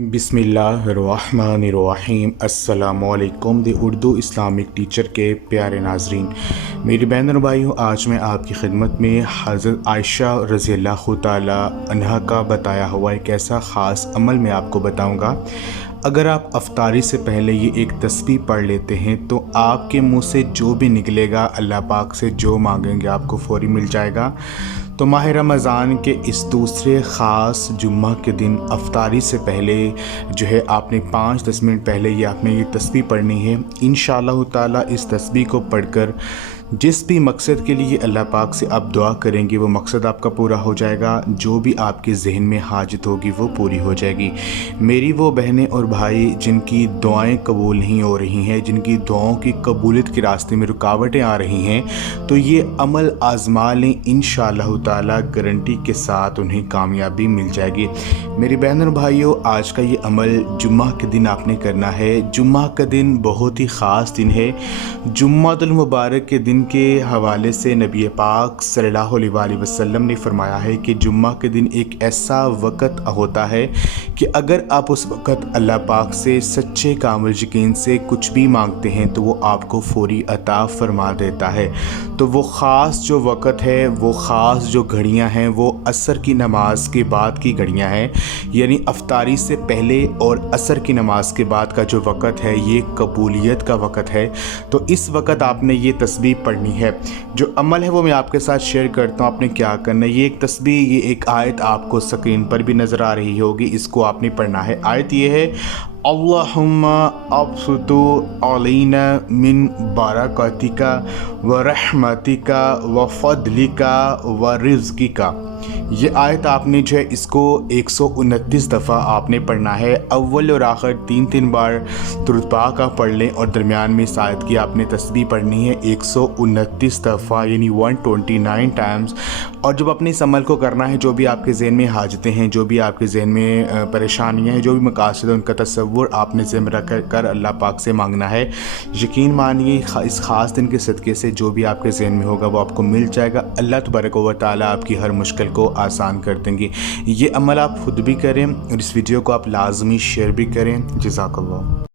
बिस्मिल्लाहिर्रहमानिर्रहीम। अस्सलामुअलैकुम दी Urdu Islamic teacher के प्यारे नाजरीन, मेरी बहन और भाइयों, आज मैं आपकी खिदमत में हज़रत आयशा रज़ियल्लाहु ताला अन्हा का बताया हुआ एक ऐसा ख़ास अमल मैं आपको बताऊंगा। अगर आप अफ्तारी से पहले ये एक तस्बीह पढ़ लेते हैं तो आपके मुंह से जो भी निकलेगा, अल्लाह पाक से जो मांगेंगे आपको फ़ौरी मिल जाएगा। तो माह रमज़ान के इस दूसरे ख़ास जुम्मा के दिन अफ्तारी से पहले जो है आपने 5-10 मिनट पहले ये आपने ये तस्बीह पढ़नी है। इंशाअल्लाह ताला इस तस्बीह को पढ़कर जिस भी मकसद के लिए अल्लाह पाक से आप दुआ करेंगे वो मकसद आपका पूरा हो जाएगा। जो भी आपके जहन में हाजत होगी वो पूरी हो जाएगी। मेरी वो बहनें और भाई जिनकी दुआएं कबूल नहीं हो रही हैं, जिनकी दुआओं की कबूलियत के रास्ते में रुकावटें आ रही हैं, तो ये अमल आज़मा लें। इंशाअल्लाह ताला गारंटी के साथ उन्हें कामयाबी मिल जाएगी। मेरी बहन और भाइयों, आज का ये अमल जुम्मा के दिन आपने करना है। जुम्मा का दिन बहुत ही ख़ास दिन है। जुम्मातुल मुबारक के दिन के हवाले से नबी पाक सल्लल्लाहु अलैहि वसल्लम ने फरमाया है कि जुम्मा के दिन एक ऐसा वक़्त होता है कि अगर आप उस वक़्त अल्लाह पाक से सच्चे कामिल यकीन से कुछ भी मांगते हैं तो वो आपको फ़ौरी अता फरमा देता है। तो वो ख़ास जो वक़्त है, वो ख़ास जो घड़ियां हैं, वो असर की नमाज के बाद की घड़ियां हैं, यानी अफ्तारी से पहले और असर की नमाज के बाद का जो वक़्त है ये कबूलियत का वक़्त है। तो इस वक़्त आपने ये तस्बीह पढ़नी है। जो अमल है वो मैं आपके साथ शेयर करता हूँ। आपने क्या करना है, ये एक तस्बीह, ये एक आयत आपको स्क्रीन पर भी नज़र आ रही होगी, इसको आपने पढ़ना है। आयत ये है, अल्लाहुम्मा अब्सुतु अलैना मिन बरकतिका व रहमतिका व फदलिका व रिज़्किका। ये आयत आपने जो है इसको 129 दफ़ा आपने पढ़ना है। अव्वल और आखिर 3-3 बार दुरूद पाक आप पढ़ लें और दरमियान में इस आयत की आपने तस्बीह पढ़नी है 129 दफ़ा, यानी 129 टाइम्स। और जब अपने इस अमल को करना है, जो भी आपके ज़हन में हाजतें हैं, जो भी आपके ज़हन में परेशानियाँ हैं, जो भी मकासद है, उनका तसव्वुर आपने ज़हन में रख कर अल्लाह पाक से मांगना है। यकीन मानिए इस ख़ास दिन के सदक़े से जो भी आपके ज़हन में होगा वो आपको मिल जाएगा। अल्लाह तबारक व तआला आपकी हर मुश्किल को आसान कर देंगे। ये अमल आप खुद भी करें और इस वीडियो को आप लाजमी शेयर भी करें। जज़ाकल्लाह।